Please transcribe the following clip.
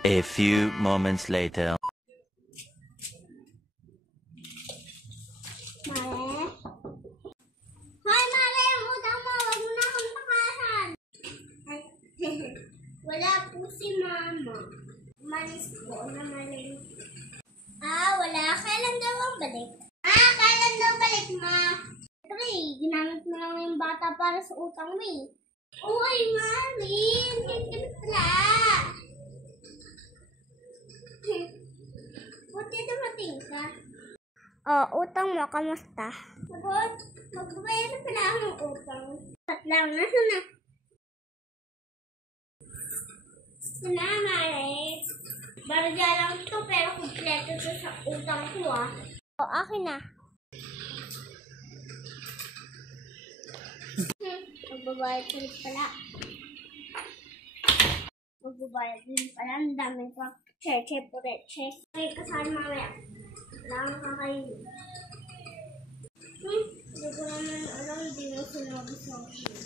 A few moments later. Mare? Hoy, Mare! Ang utang mo! Huwag mo na akong takasan! Wala po si Mama. Umalis po na maling. Wala. Kailan daw ang balik? Kailan daw balik, Ma? Pre, ginamit mo lang yung bata para sa utang mo eh. Uy, Mami! Hindi pala. Buti dumating ka. Utang mo, kamusta? Magbabayad na pala ako ng utang. Lang, nasa na? Mare. Barya lang ito pero kumpleto ito sa utang ko akin na. Magbabayad din pala. Ang dami pa. Cheche, pureche. May kasal mamaya. Lang kakainin. Hindi ko naman alam, hindi mo sinabi sa akin.